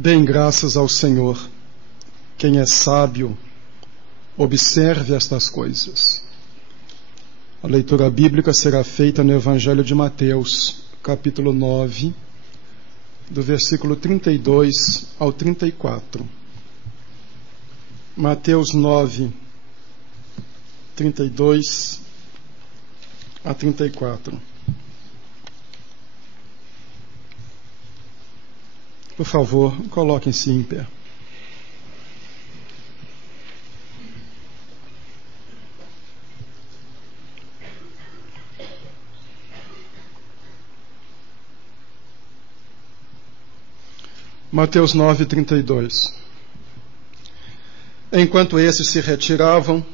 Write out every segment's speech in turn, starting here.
Deem graças ao Senhor. Quem é sábio, observe estas coisas. A leitura bíblica será feita no Evangelho de Mateus, capítulo 9, do versículo 32 ao 34. Mateus 9, 32 a 34. Por favor, coloquem-se em pé. Mateus 9, 32. Enquanto esses se retiravam,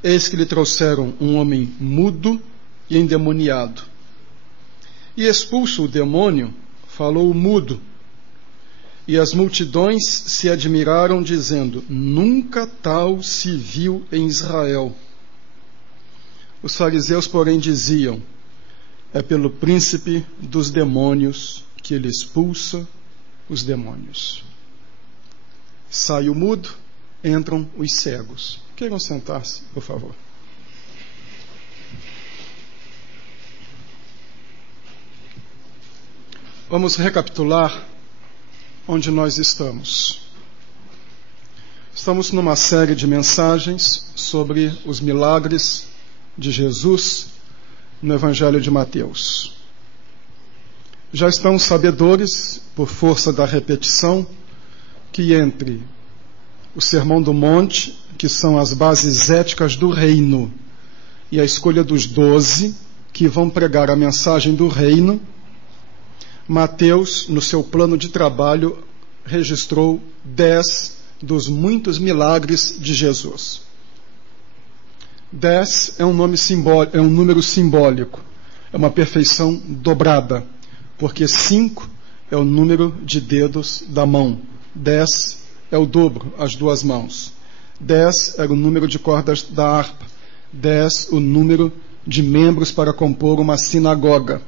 eis que lhe trouxeram um homem mudo e endemoniado. E expulso o demônio, falou o mudo. E as multidões se admiraram, dizendo: nunca tal se viu em Israel. Os fariseus, porém, diziam: é pelo príncipe dos demônios que ele expulsa os demônios. Sai o mudo, entram os cegos. Queiram sentar-se, por favor. Vamos recapitular onde nós estamos. Estamos numa série de mensagens sobre os milagres de Jesus no Evangelho de Mateus. Já estão sabedores, por força da repetição, que entre o Sermão do Monte, que são as bases éticas do reino, e a escolha dos 12, que vão pregar a mensagem do reino, Mateus, no seu plano de trabalho, registrou 10 dos muitos milagres de Jesus. 10 é um número simbólico, é uma perfeição dobrada, porque 5 é o número de dedos da mão, 10 é o dobro, as duas mãos, 10 era o número de cordas da harpa, 10 o número de membros para compor uma sinagoga.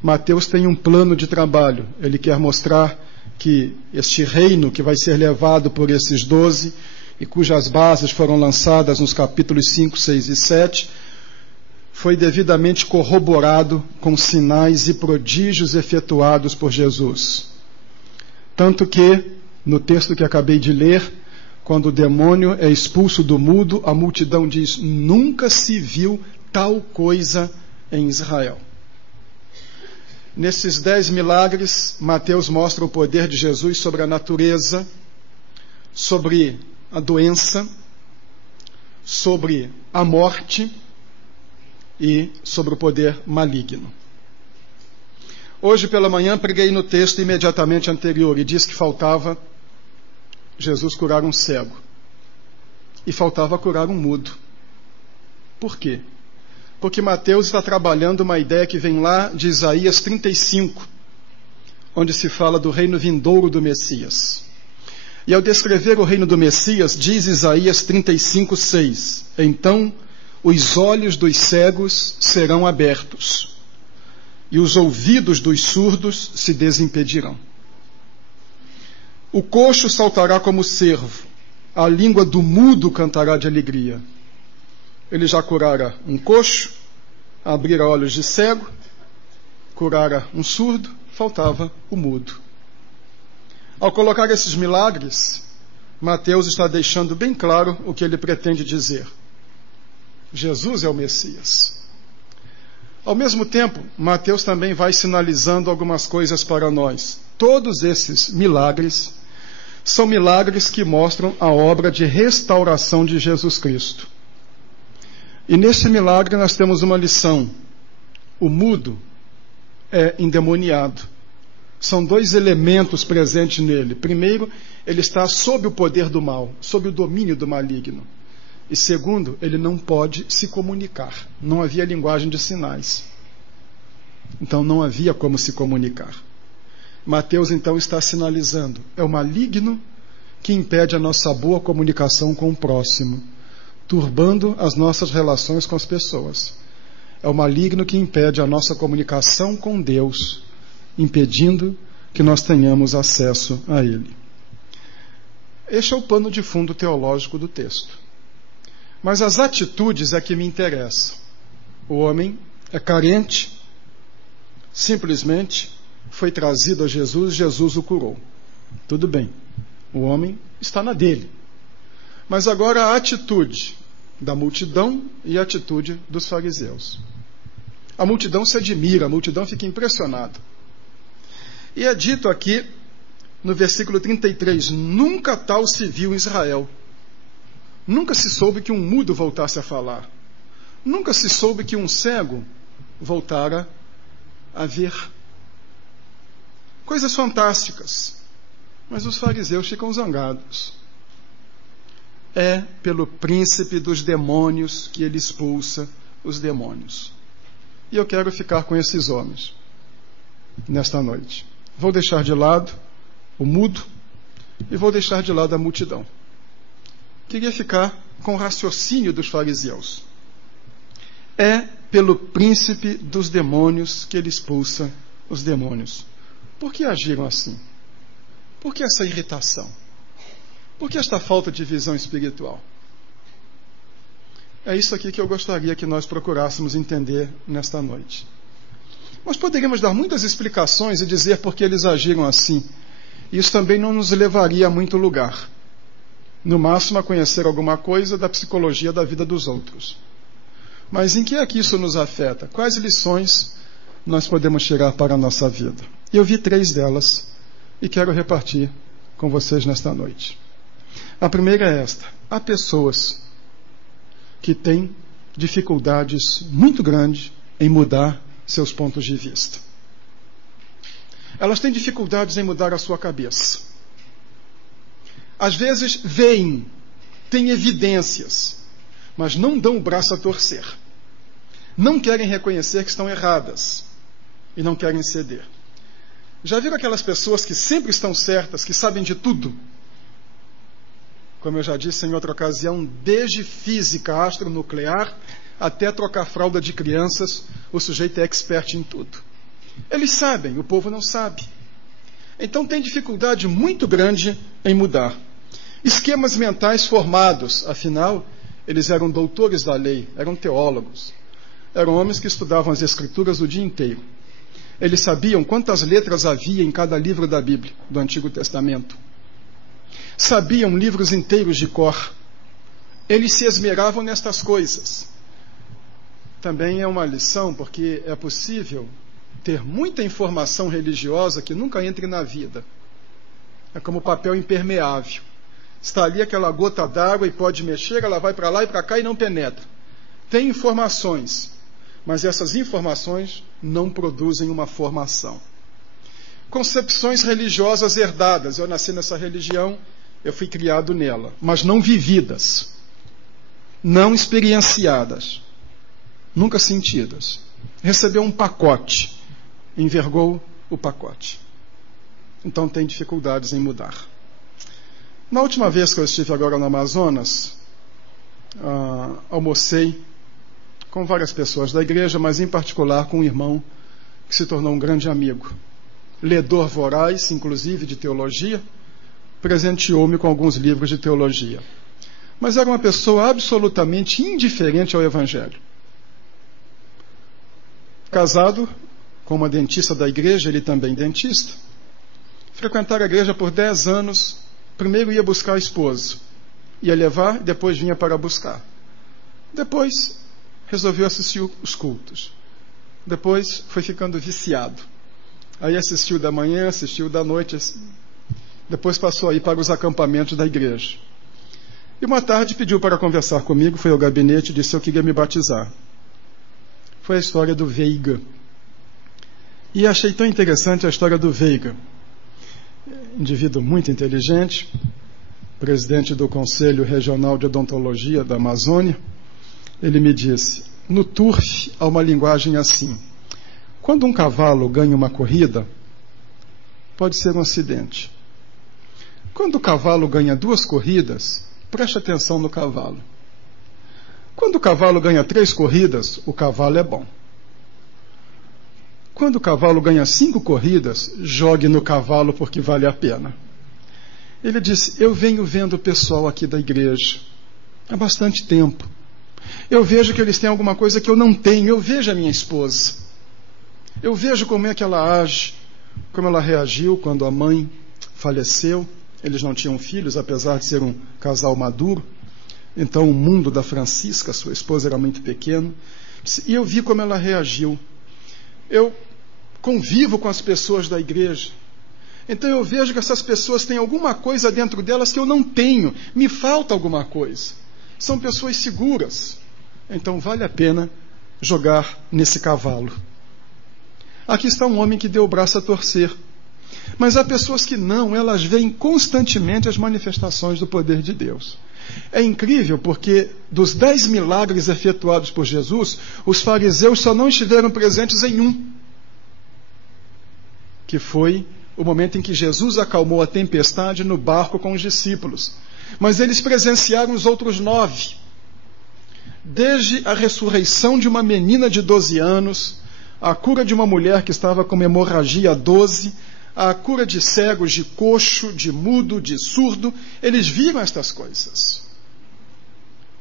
Mateus tem um plano de trabalho. Ele quer mostrar que este reino que vai ser levado por esses 12 e cujas bases foram lançadas nos capítulos 5, 6 e 7, foi devidamente corroborado com sinais e prodígios efetuados por Jesus. Tanto que, no texto que acabei de ler, quando o demônio é expulso do mudo, a multidão diz: nunca se viu tal coisa em Israel. Nesses 10 milagres, Mateus mostra o poder de Jesus sobre a natureza, sobre a doença, sobre a morte e sobre o poder maligno. Hoje pela manhã preguei no texto imediatamente anterior e disse que faltava Jesus curar um cego e faltava curar um mudo. Por quê? Porque Mateus está trabalhando uma ideia que vem lá de Isaías 35, onde se fala do reino vindouro do Messias. E ao descrever o reino do Messias, diz Isaías 35, 6, então os olhos dos cegos serão abertos, e os ouvidos dos surdos se desimpedirão. O coxo saltará como cervo, a língua do mudo cantará de alegria. Ele já curara um coxo, abrira olhos de cego, curara um surdo, faltava o mudo. Ao colocar esses milagres, Mateus está deixando bem claro o que ele pretende dizer. Jesus é o Messias. Ao mesmo tempo, Mateus também vai sinalizando algumas coisas para nós. Todos esses milagres são milagres que mostram a obra de restauração de Jesus Cristo. E nesse milagre nós temos uma lição. O mudo é endemoniado. São 2 elementos presentes nele. Primeiro, ele está sob o poder do mal, sob o domínio do maligno. E segundo, ele não pode se comunicar. Não havia linguagem de sinais. Então não havia como se comunicar. Mateus então está sinalizando. É o maligno que impede a nossa boa comunicação com o próximo, turbando as nossas relações com as pessoas. É o maligno que impede a nossa comunicação com Deus, impedindo que nós tenhamos acesso a ele. Este é o pano de fundo teológico do texto. Mas as atitudes é que me interessam. O homem é carente, simplesmente foi trazido a Jesus, Jesus o curou. Tudo bem, o homem está na dele. Mas agora a atitude da multidão e a atitude dos fariseus. A multidão se admira, a multidão fica impressionada. E é dito aqui, no versículo 33, nunca tal se viu em Israel. Nunca se soube que um mudo voltasse a falar. Nunca se soube que um cego voltara a ver. Coisas fantásticas. Mas os fariseus ficam zangados. É pelo príncipe dos demônios que ele expulsa os demônios. E eu quero ficar com esses homens nesta noite. Vou deixar de lado o mudo e vou deixar de lado a multidão. Queria ficar com o raciocínio dos fariseus. É pelo príncipe dos demônios que ele expulsa os demônios. Por que agiram assim? Por que essa irritação? Por que esta falta de visão espiritual? É isso aqui que eu gostaria que nós procurássemos entender nesta noite. Nós poderíamos dar muitas explicações e dizer por que eles agiram assim. Isso também não nos levaria a muito lugar. No máximo a conhecer alguma coisa da psicologia da vida dos outros. Mas em que é que isso nos afeta? Quais lições nós podemos tirar para a nossa vida? Eu vi 3 delas e quero repartir com vocês nesta noite. A primeira é esta. Há pessoas que têm dificuldades muito grandes em mudar seus pontos de vista. Elas têm dificuldades em mudar a sua cabeça. Às vezes veem, têm evidências, mas não dão o braço a torcer. Não querem reconhecer que estão erradas e não querem ceder. Já viram aquelas pessoas que sempre estão certas, que sabem de tudo? Como eu já disse em outra ocasião, desde física astronuclear até trocar fralda de crianças, o sujeito é expert em tudo. Eles sabem, o povo não sabe. Então tem dificuldade muito grande em mudar. Esquemas mentais formados, afinal, eles eram doutores da lei, eram teólogos. Eram homens que estudavam as escrituras o dia inteiro. Eles sabiam quantas letras havia em cada livro da Bíblia, do Antigo Testamento. Sabiam livros inteiros de cor. Eles se esmeravam nestas coisas. Também é uma lição, porque é possível ter muita informação religiosa que nunca entre na vida. É como papel impermeável. Está ali aquela gota d'água e pode mexer, ela vai para lá e para cá e não penetra. Tem informações, mas essas informações não produzem uma formação. Concepções religiosas herdadas. Eu nasci nessa religião, eu fui criado nela, mas não vividas, não experienciadas, nunca sentidas. Recebeu um pacote, envergou o pacote. Então tem dificuldades em mudar. Na última vez que eu estive agora no Amazonas, almocei com várias pessoas da igreja, mas em particular com um irmão que se tornou um grande amigo. Ledor voraz, inclusive, de teologia, presenteou-me com alguns livros de teologia. Mas era uma pessoa absolutamente indiferente ao Evangelho. Casado com uma dentista da igreja, ele também dentista. Frequentara a igreja por 10 anos. Primeiro ia buscar a esposa. Ia levar, depois vinha para buscar. Depois resolveu assistir os cultos. Depois foi ficando viciado. Aí assistiu da manhã, assistiu da noite. Depois passou a ir para os acampamentos da igreja. E uma tarde pediu para conversar comigo, foi ao gabinete e disse que eu queria me batizar. Foi a história do Veiga. E achei tão interessante a história do Veiga. Indivíduo muito inteligente, presidente do Conselho Regional de Odontologia da Amazônia. Ele me disse, no turf há uma linguagem assim. Quando um cavalo ganha uma corrida, pode ser um acidente. Quando o cavalo ganha 2 corridas, preste atenção no cavalo. Quando o cavalo ganha 3 corridas, o cavalo é bom. quando o cavalo ganha 5 corridas, jogue no cavalo porque vale a pena. Ele disse, eu venho vendo o pessoal aqui da igreja há bastante tempo. Eu vejo que eles têm alguma coisa que eu não tenho. Eu vejo a minha esposa. Eu vejo como é que ela age, como ela reagiu quando a mãe faleceu. Eles não tinham filhos, apesar de ser um casal maduro. Então o mundo da Francisca, sua esposa, era muito pequeno. E eu vi como ela reagiu. Eu convivo com as pessoas da igreja. Então eu vejo que essas pessoas têm alguma coisa dentro delas que eu não tenho. Me falta alguma coisa. São pessoas seguras. Então vale a pena jogar nesse cavalo. Aqui está um homem que deu o braço a torcer. Mas há pessoas que não, elas veem constantemente as manifestações do poder de Deus. É incrível porque dos 10 milagres efetuados por Jesus, os fariseus só não estiveram presentes em um, que foi o momento em que Jesus acalmou a tempestade no barco com os discípulos. Mas eles presenciaram os outros 9. Desde a ressurreição de uma menina de 12 anos, a cura de uma mulher que estava com hemorragia há 12, a cura de cegos, de coxo, de mudo, de surdo, eles viram estas coisas.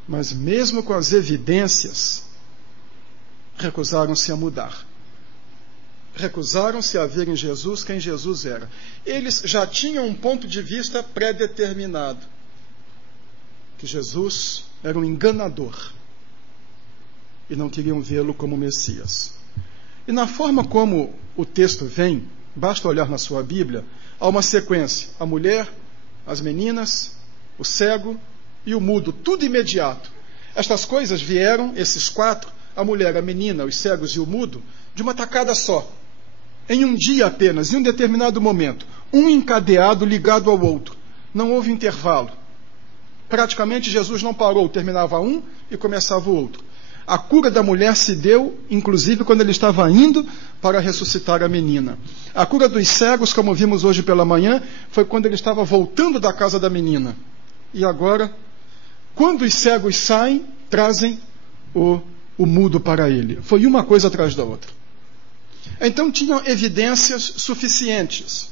Mas mesmo com as evidências, recusaram-se a mudar. Recusaram-se a ver em Jesus quem Jesus era. Eles já tinham um ponto de vista pré-determinado, que Jesus era um enganador, e não queriam vê-lo como Messias. E na forma como o texto vem, basta olhar na sua Bíblia, há uma sequência. A mulher, as meninas, o cego e o mudo, tudo imediato. Estas coisas vieram, esses 4, a mulher, a menina, os cegos e o mudo, de uma tacada só. Em um dia apenas, em um determinado momento. Um encadeado ligado ao outro. Não houve intervalo. Praticamente Jesus não parou, terminava um e começava o outro. A cura da mulher se deu, inclusive, quando ele estava indo para ressuscitar a menina. A cura dos cegos, como vimos hoje pela manhã, foi quando ele estava voltando da casa da menina. E agora, quando os cegos saem, trazem o mudo para ele. Foi uma coisa atrás da outra. Então tinham evidências suficientes.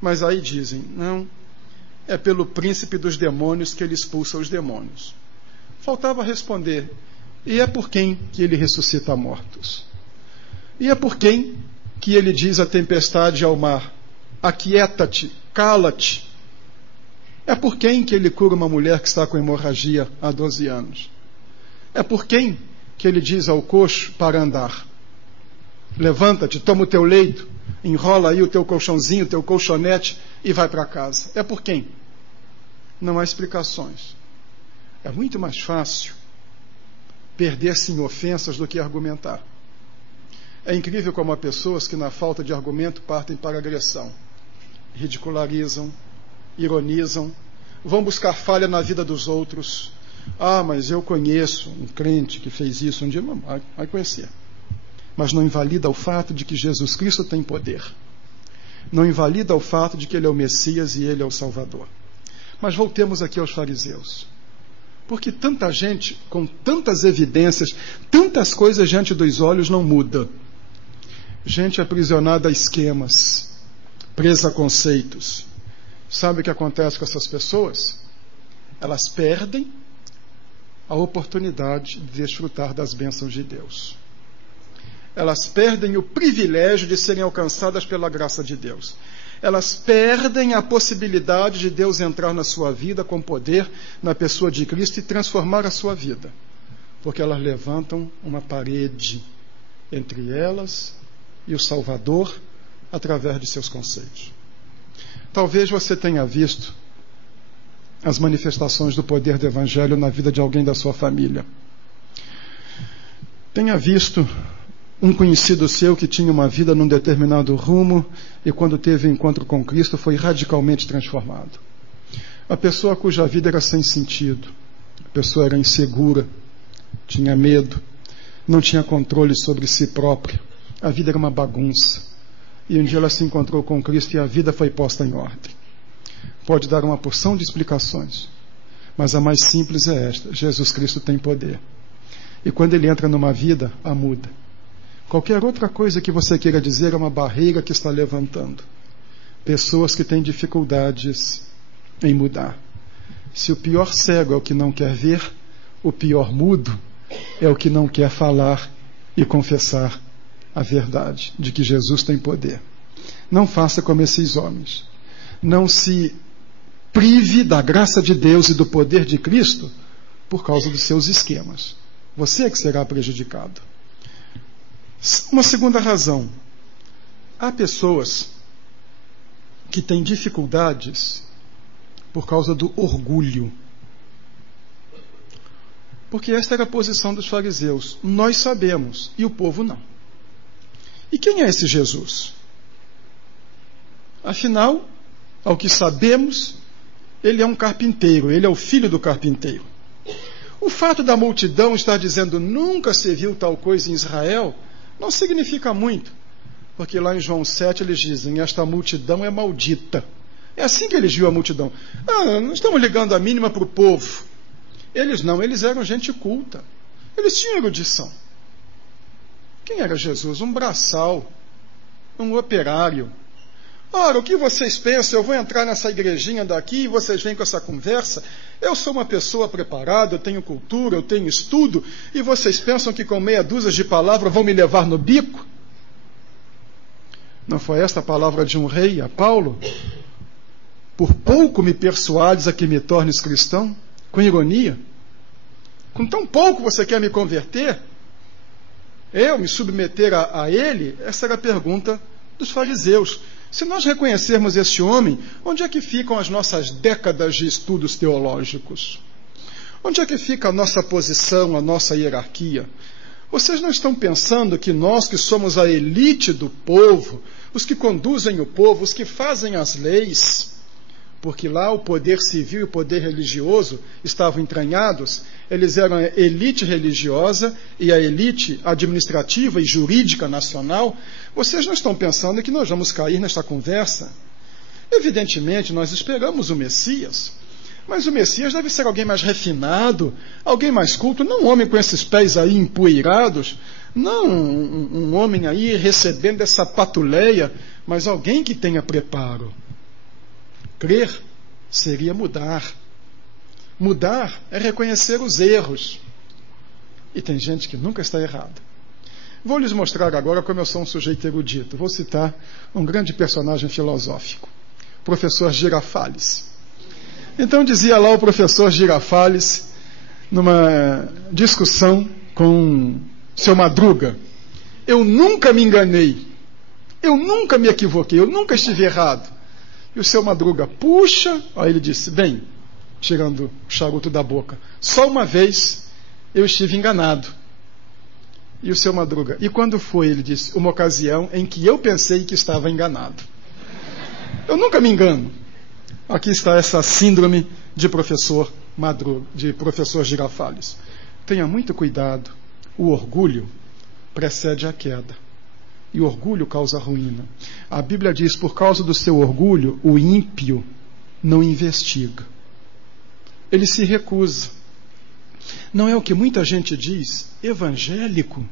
Mas aí dizem, não, é pelo príncipe dos demônios que ele expulsa os demônios. Faltava responder, e é por quem que ele ressuscita mortos? E é por quem que ele diz à tempestade e ao mar, aquieta-te, cala-te? É por quem que ele cura uma mulher que está com hemorragia há 12 anos? É por quem que ele diz ao coxo para andar? Levanta-te, toma o teu leito, enrola aí o teu colchãozinho, o teu colchonete e vai para casa. É por quem? Não há explicações. É muito mais fácil perder-se em ofensas do que argumentar. É incrível como há pessoas que na falta de argumento partem para a agressão. Ridicularizam, ironizam, vão buscar falha na vida dos outros. Ah, mas eu conheço um crente que fez isso um dia. Não, vai conhecer. Mas não invalida o fato de que Jesus Cristo tem poder. Não invalida o fato de que Ele é o Messias e Ele é o Salvador. Mas voltemos aqui aos fariseus. Porque tanta gente, com tantas evidências, tantas coisas diante dos olhos, não muda. Gente aprisionada a esquemas, presa a conceitos. Sabe o que acontece com essas pessoas? Elas perdem a oportunidade de desfrutar das bênçãos de Deus. Elas perdem o privilégio de serem alcançadas pela graça de Deus. Elas perdem a possibilidade de Deus entrar na sua vida com poder na pessoa de Cristo e transformar a sua vida. Porque elas levantam uma parede entre elas e o Salvador através de seus conceitos. Talvez você tenha visto as manifestações do poder do Evangelho na vida de alguém da sua família. Tenha visto um conhecido seu que tinha uma vida num determinado rumo e quando teve encontro com Cristo foi radicalmente transformado. A pessoa cuja vida era sem sentido, a pessoa era insegura, tinha medo, não tinha controle sobre si própria, a vida era uma bagunça. E um dia ela se encontrou com Cristo e a vida foi posta em ordem. Pode dar uma porção de explicações, mas a mais simples é esta: Jesus Cristo tem poder. E quando Ele entra numa vida, a muda. Qualquer outra coisa que você queira dizer é uma barreira que está levantando. Pessoas que têm dificuldades em mudar. Se o pior cego é o que não quer ver, o pior mudo é o que não quer falar e confessar a verdade de que Jesus tem poder. Não faça como esses homens. Não se prive da graça de Deus e do poder de Cristo por causa dos seus esquemas. Você é que será prejudicado. Uma segunda razão. Há pessoas que têm dificuldades por causa do orgulho. Porque esta era a posição dos fariseus. Nós sabemos, e o povo não. E quem é esse Jesus? Afinal, ao que sabemos, ele é um carpinteiro, ele é o filho do carpinteiro. O fato da multidão estar dizendo nunca se viu tal coisa em Israel, não significa muito. Porque lá em João 7 eles dizem, esta multidão é maldita. É assim que eles viam a multidão. Não estamos ligando a mínima para o povo. Eles não, eles eram gente culta. Eles tinham erudição. Quem era Jesus? Um braçal, um operário. Ora, o que vocês pensam? Eu vou entrar nessa igrejinha daqui e vocês vêm com essa conversa. Eu sou uma pessoa preparada, eu tenho cultura, eu tenho estudo, e vocês pensam que com meia dúzia de palavras vão me levar no bico? Não foi esta a palavra de um rei, a Paulo? Por pouco me persuades a que me tornes cristão? Com ironia. Com tão pouco você quer me converter? Eu me submeter a ele? Essa era a pergunta dos fariseus. Se nós reconhecermos este homem, onde é que ficam as nossas décadas de estudos teológicos? Onde é que fica a nossa posição, a nossa hierarquia? Vocês não estão pensando que nós que somos a elite do povo, os que conduzem o povo, os que fazem as leis, porque lá o poder civil e o poder religioso estavam entranhados, eles eram a elite religiosa e a elite administrativa e jurídica nacional. Vocês não estão pensando que nós vamos cair nesta conversa? Evidentemente, nós esperamos o Messias, mas o Messias deve ser alguém mais refinado, alguém mais culto, não um homem com esses pés aí empoeirados, não um homem aí recebendo essa patuleia, mas alguém que tenha preparo. Crer seria mudar. Mudar é reconhecer os erros. E tem gente que nunca está errada. Vou lhes mostrar agora como eu sou um sujeito erudito. Vou citar um grande personagem filosófico, o professor Girafales. Então dizia lá o professor Girafales, numa discussão com seu Madruga, eu nunca me enganei, eu nunca me equivoquei, eu nunca estive errado. E o seu Madruga, puxa, aí ele disse, bem, tirando o charuto da boca, só uma vez eu estive enganado. E o seu Madruga, e quando foi? Ele disse, uma ocasião em que eu pensei que estava enganado. Eu nunca me engano. Aqui está essa síndrome de professor Madruga, de professor Girafales. Tenha muito cuidado. O orgulho precede a queda. E o orgulho causa ruína. A Bíblia diz, por causa do seu orgulho, o ímpio não investiga. Ele se recusa. Não é o que muita gente diz? Evangélico?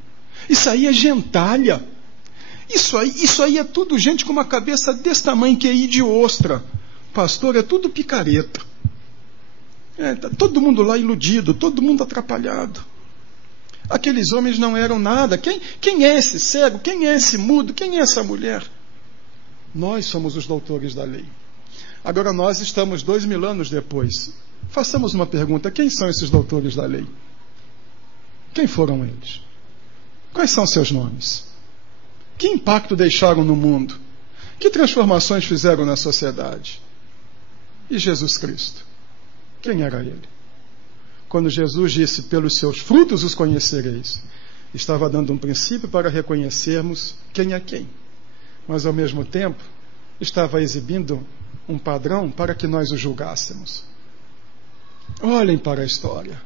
Isso aí é gentalha. Isso aí é tudo gente com uma cabeça desse tamanho, que é de ostra. Pastor, é tudo picareta. Tá todo mundo lá iludido, todo mundo atrapalhado. Aqueles homens não eram nada. Quem é esse cego? Quem é esse mudo? Quem é essa mulher? Nós somos os doutores da lei. Agora nós estamos 2000 anos depois. Façamos uma pergunta. Quem são esses doutores da lei? Quem foram eles? Quais são seus nomes? Que impacto deixaram no mundo? Que transformações fizeram na sociedade? E Jesus Cristo? Quem era ele? Quando Jesus disse, pelos seus frutos os conhecereis, estava dando um princípio para reconhecermos quem é quem. Mas, ao mesmo tempo, estava exibindo um padrão para que nós o julgássemos. Olhem para a história.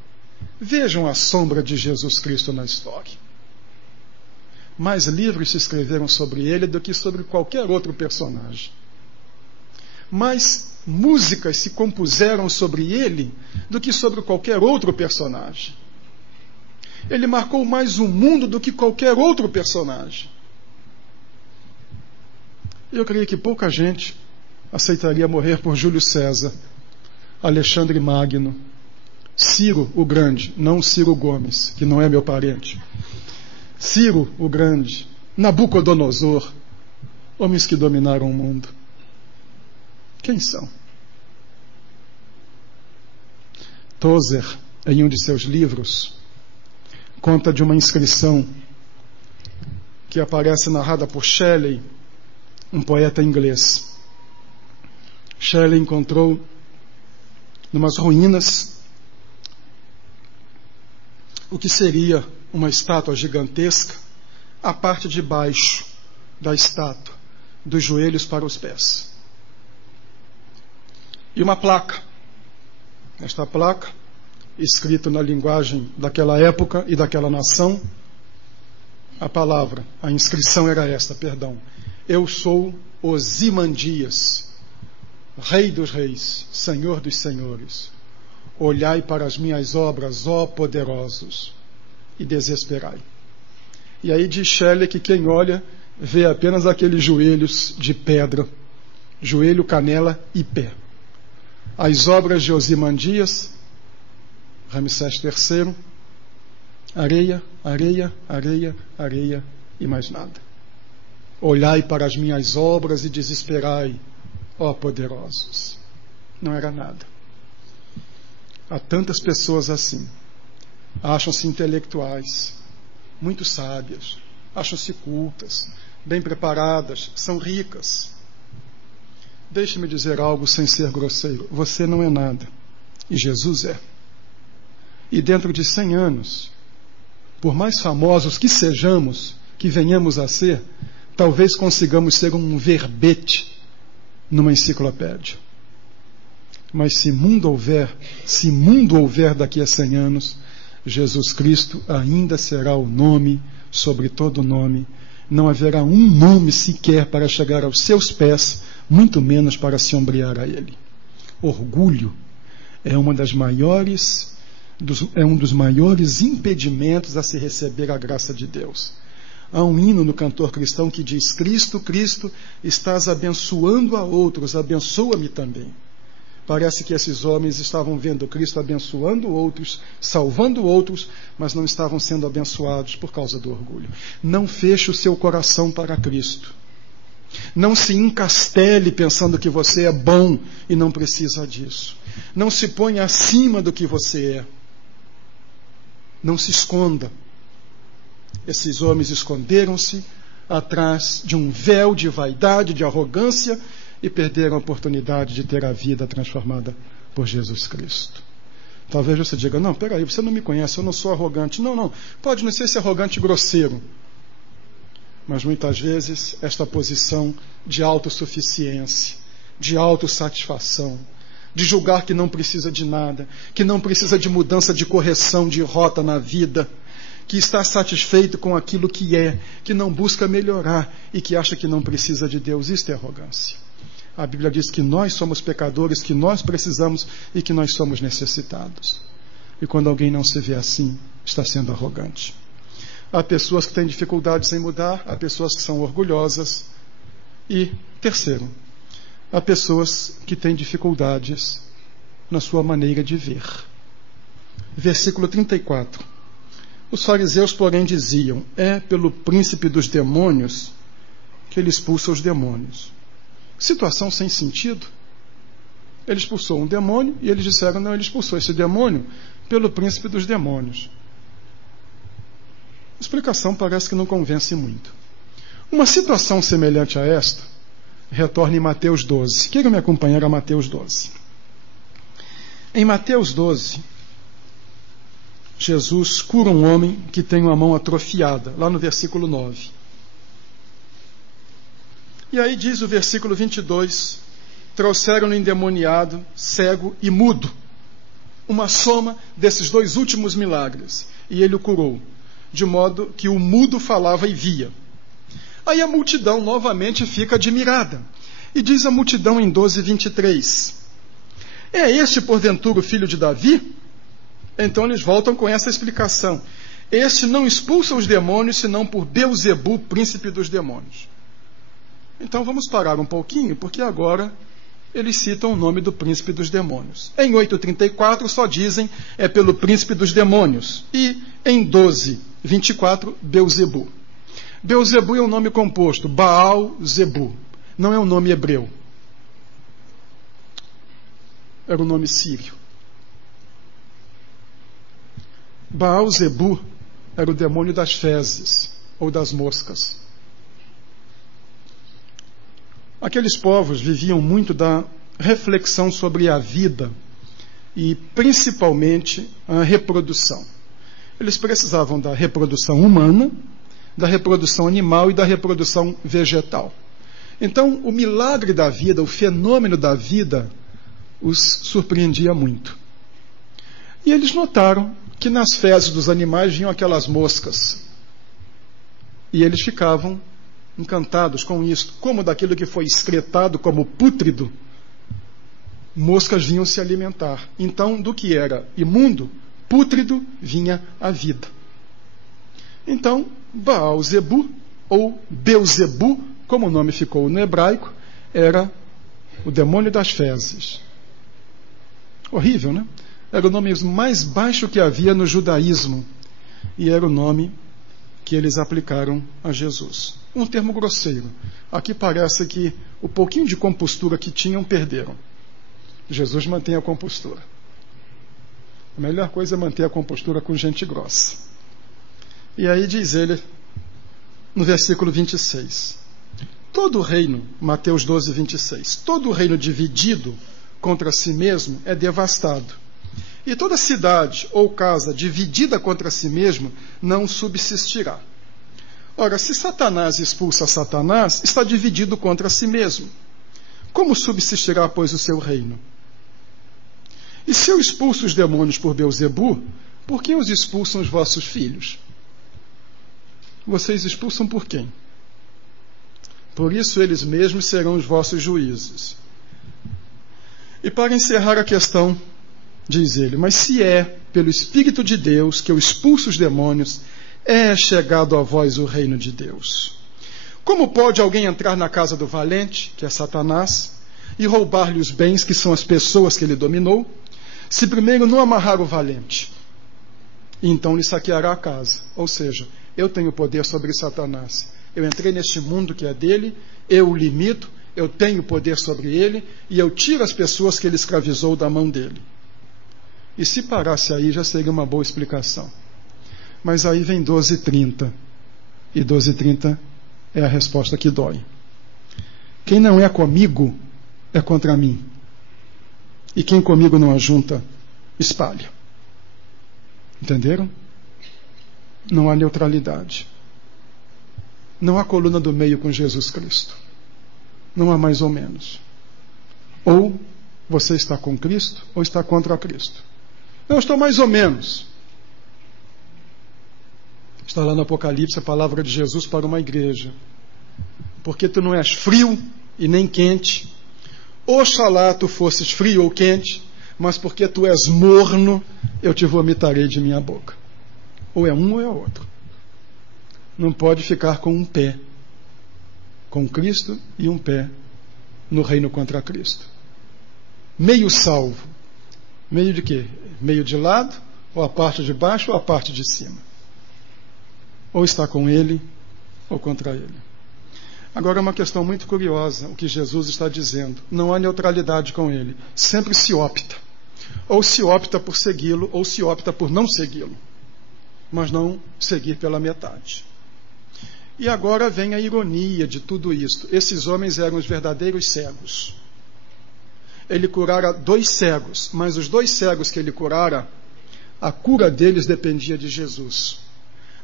Vejam a sombra de Jesus Cristo na história. Mais livros se escreveram sobre ele do que sobre qualquer outro personagem. Mais músicas se compuseram sobre ele do que sobre qualquer outro personagem. Ele marcou mais o mundo do que qualquer outro personagem. Eu creio que pouca gente aceitaria morrer por Júlio César, Alexandre Magno, Ciro o Grande, não Ciro Gomes, que não é meu parente, Ciro o Grande, Nabucodonosor, homens que dominaram o mundo. Quem são? Tozer, em um de seus livros, conta de uma inscrição que aparece narrada por Shelley, um poeta inglês. Shelley encontrou numas ruínas o que seria uma estátua gigantesca, a parte de baixo da estátua, dos joelhos para os pés. E uma placa. Esta placa, escrita na linguagem daquela época e daquela nação, a inscrição era esta, eu sou Osimandias, Rei dos reis, Senhor dos senhores. Olhai para as minhas obras, ó poderosos, e desesperai. E aí diz Shelley que quem olha vê apenas aqueles joelhos de pedra, joelho, canela e pé. As obras de Osimandias, Ramsés III, areia, areia, areia, areia e mais nada. Olhai para as minhas obras e desesperai, ó poderosos. Não era nada. Há tantas pessoas assim. Acham-se intelectuais, muito sábias, acham-se cultas, bem preparadas, são ricas. Deixe-me dizer algo sem ser grosseiro. Você não é nada. E Jesus é. E dentro de 100 anos, por mais famosos que sejamos, que venhamos a ser, talvez consigamos ser um verbete numa enciclopédia. Mas se mundo houver daqui a 100 anos, Jesus Cristo ainda será o nome sobre todo nome. Não haverá um nome sequer para chegar aos seus pés, muito menos para se ombrear a ele. Orgulho é um dos maiores impedimentos a se receber a graça de Deus. Há um hino no cantor cristão que diz: Cristo, Cristo, estás abençoando a outros, abençoa-me também. Parece que esses homens estavam vendo Cristo abençoando outros, salvando outros, mas não estavam sendo abençoados por causa do orgulho. Não feche o seu coração para Cristo. Não se encastele pensando que você é bom e não precisa disso. Não se ponha acima do que você é. Não se esconda. Esses homens esconderam-se atrás de um véu de vaidade, de arrogância, e perderam a oportunidade de ter a vida transformada por Jesus Cristo. Talvez você diga: não, peraí, você não me conhece, eu não sou arrogante. Não, pode não ser esse arrogante grosseiro. Mas muitas vezes esta posição de autossuficiência, de autossatisfação, de julgar que não precisa de nada, que não precisa de mudança de correção de rota na vida, que está satisfeito com aquilo que é, que não busca melhorar e que acha que não precisa de Deus. Isto é arrogância. A Bíblia diz que nós somos pecadores, que nós precisamos e que nós somos necessitados. E quando alguém não se vê assim, está sendo arrogante. Há pessoas que têm dificuldades em mudar, há pessoas que são orgulhosas. E, terceiro, há pessoas que têm dificuldades na sua maneira de ver. Versículo 34. Os fariseus, porém, diziam: é pelo príncipe dos demônios que ele expulsa os demônios. Situação sem sentido. Ele expulsou um demônio e eles disseram: não, ele expulsou esse demônio pelo príncipe dos demônios. A explicação parece que não convence muito. Uma situação semelhante a esta retorna em Mateus 12. Queiram me acompanhar a Mateus 12. Em Mateus 12, Jesus cura um homem que tem uma mão atrofiada, lá no versículo 9. E aí diz o versículo 22, trouxeram-no endemoniado, cego e mudo. Uma soma desses dois últimos milagres. E ele o curou, de modo que o mudo falava e via. Aí a multidão novamente fica admirada. E diz a multidão em 12:23, é este porventura o filho de Davi? Então eles voltam com essa explicação. Este não expulsa os demônios, senão por Beelzebu, príncipe dos demônios. Então vamos parar um pouquinho, porque agora eles citam o nome do príncipe dos demônios. Em 8:34 só dizem é pelo príncipe dos demônios. E em 12:24, Beelzebu. Beelzebu é um nome composto, Baal-Zebu. Não é um nome hebreu. Era um nome sírio. Baal-Zebu era o demônio das fezes, ou das moscas. Aqueles povos viviam muito da reflexão sobre a vida e, principalmente, a reprodução. Eles precisavam da reprodução humana, da reprodução animal e da reprodução vegetal. Então, o milagre da vida, o fenômeno da vida, os surpreendia muito. E eles notaram que nas fezes dos animais vinham aquelas moscas. E eles ficavam encantados com isso. Como daquilo que foi excretado como pútrido, moscas vinham se alimentar. Então, do que era imundo, pútrido, vinha a vida. Então, Baal-Zebu, ou Beelzebu, como o nome ficou no hebraico, era o demônio das fezes. Horrível, né? Era o nome mais baixo que havia no judaísmo. E era o nome que eles aplicaram a Jesus. Um termo grosseiro. Aqui parece que o pouquinho de compostura que tinham, perderam. Jesus mantém a compostura. A melhor coisa é manter a compostura com gente grossa. E aí diz ele, no versículo 26, todo reino, Mateus 12:26, todo reino dividido contra si mesmo é devastado. E toda cidade ou casa dividida contra si mesmo não subsistirá. Ora, se Satanás expulsa Satanás, está dividido contra si mesmo. Como subsistirá, pois, o seu reino? E se eu expulso os demônios por Beelzebu, por que os expulsam os vossos filhos? Vocês expulsam por quem? Por isso eles mesmos serão os vossos juízes. E para encerrar a questão, diz ele, mas se é pelo Espírito de Deus que eu expulso os demônios, é chegado a vós o reino de Deus. Como pode alguém entrar na casa do valente, que é Satanás, e roubar-lhe os bens, que são as pessoas que ele dominou, se primeiro não amarrar o valente? E então lhe saqueará a casa. Ou seja, eu tenho poder sobre Satanás. Eu entrei neste mundo que é dele, eu o limito, eu tenho poder sobre ele, e eu tiro as pessoas que ele escravizou da mão dele. E se parasse aí, já seria uma boa explicação. Mas aí vem 12:30. E 12:30 é a resposta que dói. Quem não é comigo, é contra mim. E quem comigo não ajunta, espalha. Entenderam? Não há neutralidade. Não há coluna do meio com Jesus Cristo. Não há mais ou menos. Ou você está com Cristo, ou está contra Cristo. Eu estou mais ou menos. Está lá no Apocalipse a palavra de Jesus para uma igreja. Porque tu não és frio e nem quente. Oxalá tu fosses frio ou quente, mas porque tu és morno, eu te vomitarei de minha boca. Ou é um ou é outro. Não pode ficar com um pé com Cristo e um pé no reino contra Cristo. Meio salvo. Meio de quê? Meio de lado, ou a parte de baixo, ou a parte de cima. Ou está com ele, ou contra ele. Agora é uma questão muito curiosa, o que Jesus está dizendo. Não há neutralidade com ele. Sempre se opta. Ou se opta por segui-lo, ou se opta por não segui-lo. Mas não seguir pela metade. E agora vem a ironia de tudo isto. Esses homens eram os verdadeiros cegos. Ele curara 2 cegos, mas os 2 cegos que ele curara, a cura deles dependia de Jesus.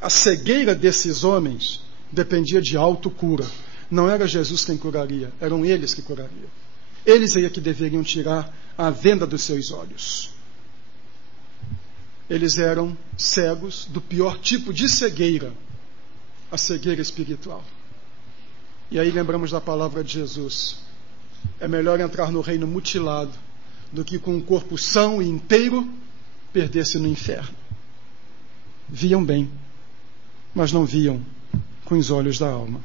A cegueira desses homens dependia de autocura. Não era Jesus quem curaria, eram eles que curariam. Eles é que deveriam tirar a venda dos seus olhos. Eles eram cegos do pior tipo de cegueira, a cegueira espiritual. E aí lembramos da palavra de Jesus. É melhor entrar no reino mutilado do que com um corpo são e inteiro perder-se no inferno. viam bem, mas não viam com os olhos da alma.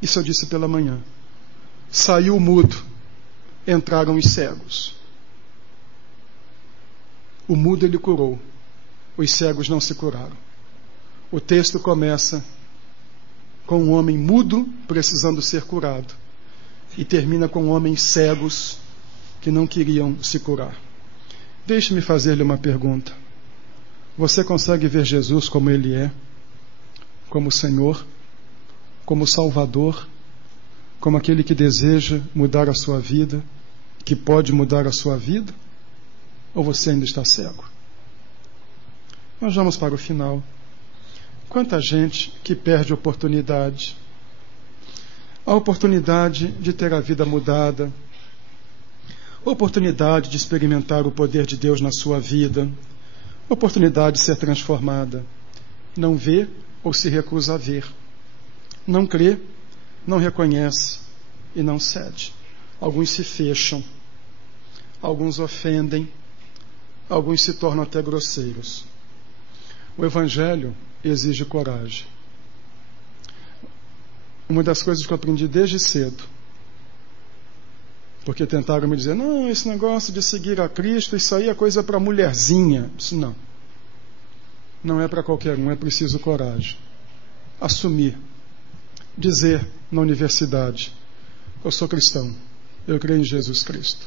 Isso eu disse pela manhã. Saiu o mudo, entraram os cegos. O mudo ele curou, os cegos não se curaram. O texto começa com um homem mudo precisando ser curado e termina com homens cegos que não queriam se curar. Deixe-me fazer-lhe uma pergunta. Você consegue ver Jesus como Ele é? Como Senhor? Como Salvador? Como aquele que deseja mudar a sua vida? Que pode mudar a sua vida? Ou você ainda está cego? Nós vamos para o final. Quanta gente que perde a oportunidade de ter a vida mudada, a oportunidade de experimentar o poder de Deus na sua vida, a oportunidade de ser transformada. Não vê ou se recusa a ver. Não crê, não reconhece e não cede. Alguns se fecham, alguns ofendem, alguns se tornam até grosseiros. O Evangelho exige coragem. Uma das coisas que eu aprendi desde cedo, porque tentaram me dizer, não, esse negócio de seguir a Cristo, isso aí é coisa para mulherzinha. Isso não. Não é para qualquer um, é preciso coragem. Assumir. Dizer na universidade, eu sou cristão, eu creio em Jesus Cristo.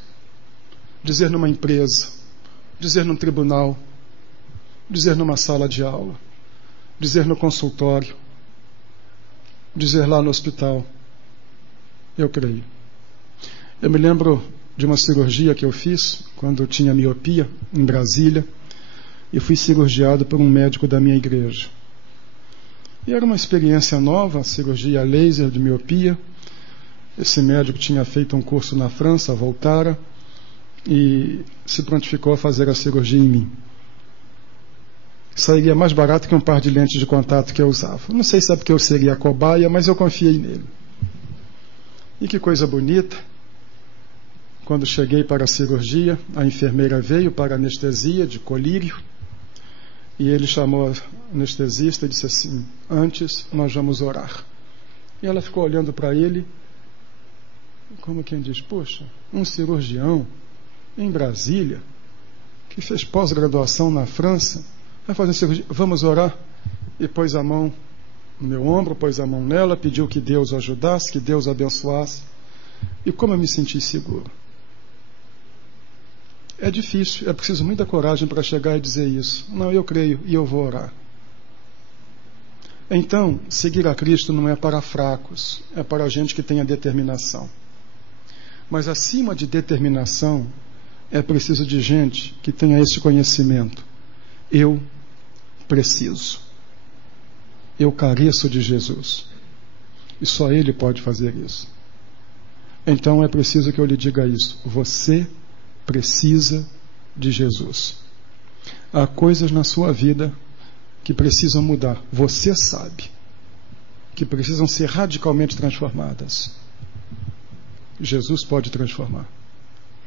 Dizer numa empresa, dizer num tribunal, dizer numa sala de aula, dizer no consultório, dizer lá no hospital, eu creio. Eu me lembro de uma cirurgia que eu fiz quando eu tinha miopia em Brasília e fui cirurgiado por um médico da minha igreja. E era uma experiência nova, cirurgia laser de miopia. Esse médico tinha feito um curso na França, voltara e se prontificou a fazer a cirurgia em mim. Sairia mais barato que um par de lentes de contato que eu usava. Não sei se é porque eu seria a cobaia, mas eu confiei nele. E que coisa bonita. Quando cheguei para a cirurgia, a enfermeira veio para a anestesia de colírio e ele chamou a anestesista e disse assim, antes nós vamos orar. E ela ficou olhando para ele, como quem diz, poxa, um cirurgião em Brasília, que fez pós-graduação na França, vai fazer cirurgia, vamos orar? E pôs a mão no meu ombro, pôs a mão nela, pediu que Deus ajudasse, que Deus abençoasse. E como eu me senti seguro. É difícil, é preciso muita coragem para chegar e dizer isso. Não, eu creio e eu vou orar. Então, seguir a Cristo não é para fracos, é para gente que tenha determinação. Mas acima de determinação, é preciso de gente que tenha esse conhecimento. Eu preciso. Eu careço de Jesus. E só Ele pode fazer isso. Então é preciso que eu lhe diga isso. Você precisa de Jesus. Há coisas na sua vida que precisam mudar. Você sabe que precisam ser radicalmente transformadas. Jesus pode transformar.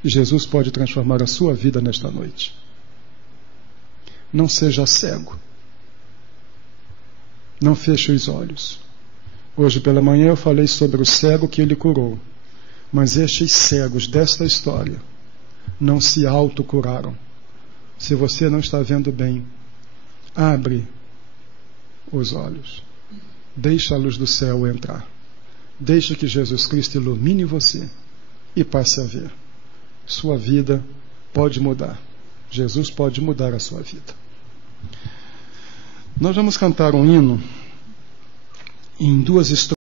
E Jesus pode transformar a sua vida nesta noite. Não seja cego. Não feche os olhos. Hoje pela manhã eu falei sobre o cego que ele curou. Mas estes cegos desta história não se autocuraram. Se você não está vendo bem, abre os olhos. Deixa a luz do céu entrar. Deixa que Jesus Cristo ilumine você e passe a ver. Sua vida pode mudar. Jesus pode mudar a sua vida. Nós vamos cantar um hino em duas estrofes.